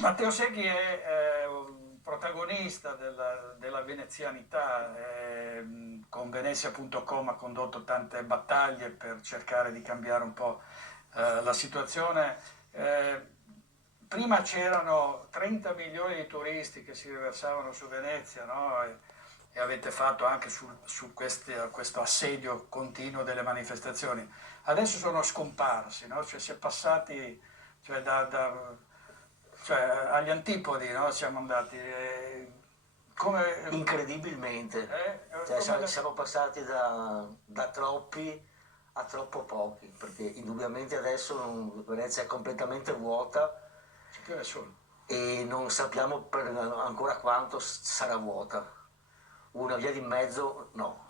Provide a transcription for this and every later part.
Matteo Secchi è un protagonista della venezianità, con Venezia.com ha condotto tante battaglie per cercare di cambiare un po' la situazione. Eh, Prima c'erano 30 milioni di turisti che si riversavano su Venezia, no? E avete fatto anche su questo assedio continuo delle manifestazioni. Adesso sono scomparsi, no? Cioè si è passati, cioè, cioè, agli antipodi, no? Siamo andati. Come, Incredibilmente, cioè, come siamo passati da troppi a troppo pochi, perché indubbiamente adesso Venezia è completamente vuota c'è più nessuno. e non sappiamo ancora quanto sarà vuota. Una via di mezzo, no,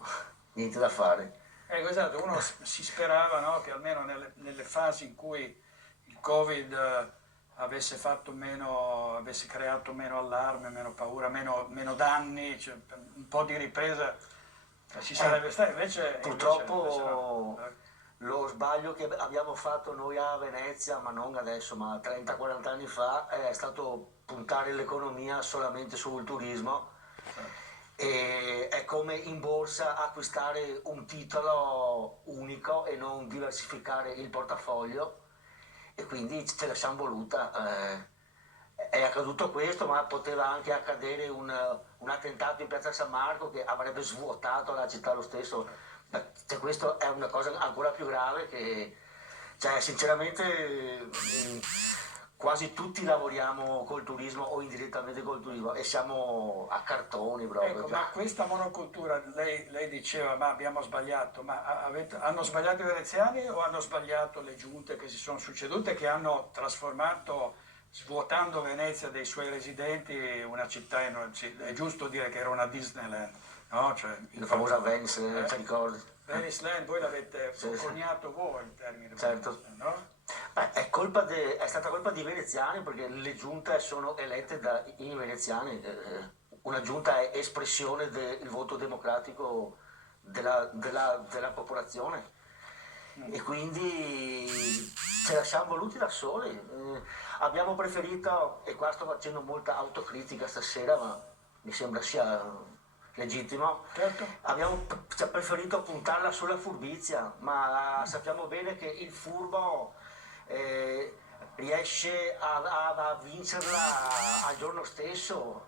niente da fare. Esatto, uno si sperava, no, che almeno nelle fasi in cui il Covid avesse fatto meno, avesse creato meno allarme, meno paura, meno danni, cioè, un po' di ripresa ci sarebbe stata, invece no. Purtroppo lo sbaglio che abbiamo fatto noi a Venezia, ma non adesso, ma 30-40 anni fa, è stato puntare l'economia solamente sul turismo e è come in borsa acquistare un titolo unico e non diversificare il portafoglio e quindi ce la siamo voluta. È accaduto questo, ma poteva anche accadere un attentato in piazza San Marco che avrebbe svuotato la città lo stesso. Cioè, questo è una cosa ancora più grave che, cioè, sinceramente, quasi tutti lavoriamo col turismo o indirettamente col turismo e siamo a cartoni proprio. Ecco, Cioè. ma questa monocultura, lei diceva, ma abbiamo sbagliato, ma hanno sbagliato i veneziani o hanno sbagliato le giunte che si sono succedute, che hanno trasformato, svuotando Venezia dei suoi residenti, una città, è giusto dire che era una Disneyland, no? Cioè, La famosa Venice, ti eh? ricordi? Venice Land, voi l'avete Sì, sì. coniato voi il termine Venice Certo. Land, no? Beh, è stata colpa dei veneziani perché le giunte sono elette dai veneziani. Una giunta è espressione del voto democratico della popolazione e quindi ce la siamo voluti da soli. Abbiamo preferito, e qua sto facendo molta autocritica stasera, ma mi sembra sia legittimo, Certo? cioè, preferito puntarla sulla furbizia, ma sappiamo bene che il furbo riesce a vincerla al giorno stesso,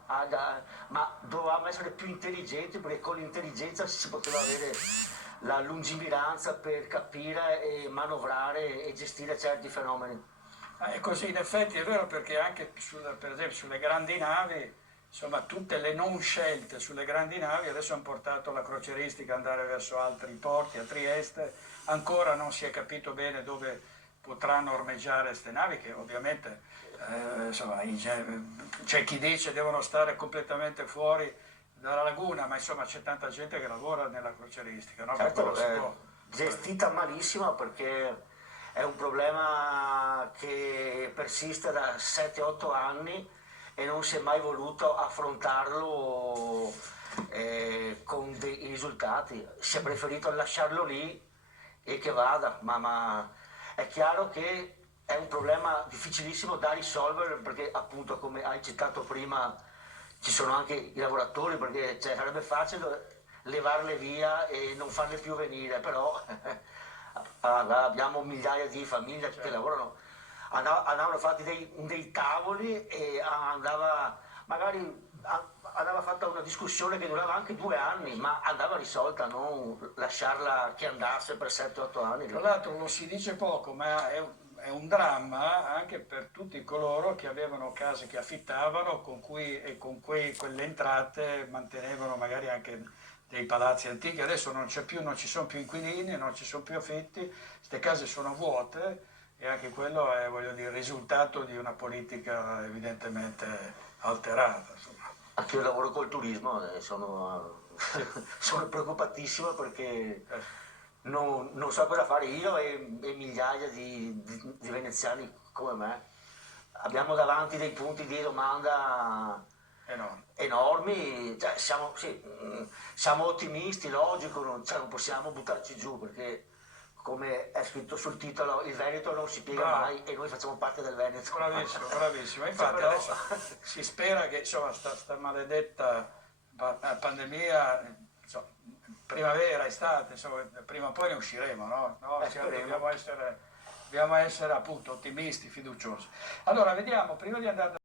ma dovevamo essere più intelligenti perché con l'intelligenza si poteva avere la lungimiranza per capire e manovrare e gestire certi fenomeni. È così, in effetti è vero perché anche per esempio sulle grandi navi, insomma tutte le non scelte sulle grandi navi adesso hanno portato la crocieristica ad andare verso altri porti, a Trieste, ancora non si è capito bene dove potranno ormeggiare queste navi che ovviamente insomma, c'è chi dice devono stare completamente fuori dalla laguna, ma insomma c'è tanta gente che lavora nella crocieristica, no? Per quello Certo, si può. gestita malissimo perché è un problema che persiste da 7-8 anni e non si è mai voluto affrontarlo con dei risultati. Si è preferito lasciarlo lì e che vada, ma è chiaro che è un problema difficilissimo da risolvere perché appunto come hai citato prima ci sono anche i lavoratori perché cioè, sarebbe facile levarle via e non farle più venire, però abbiamo migliaia di famiglie che lavorano, andavano fatti dei tavoli e andava fatta una discussione che durava anche 2 anni, ma andava risolta, non lasciarla che andasse per 7-8 anni. Tra l'altro lo si dice poco, ma è un dramma anche per tutti coloro che avevano case che affittavano e con quelle entrate mantenevano magari anche dei palazzi antichi. Adesso non c'è più, non ci sono più inquilini, non ci sono più affitti, queste case sono vuote e anche quello è, voglio dire, il risultato di una politica evidentemente alterata. Insomma. Anche io lavoro col turismo e sono preoccupatissimo perché non so cosa fare io e migliaia di veneziani come me. Abbiamo davanti dei punti di domanda No. enormi, cioè, siamo ottimisti, logico, non possiamo buttarci giù perché come è scritto sul titolo, il Veneto non si piega Bravo. mai e noi facciamo parte del Veneto. Bravissimo, bravissimo. Infatti Però- adesso si spera che insomma, sta maledetta pandemia, insomma, primavera, estate, insomma, prima o poi ne usciremo, no? No, Speriamo. dobbiamo essere appunto ottimisti, fiduciosi. Allora, vediamo, prima di andare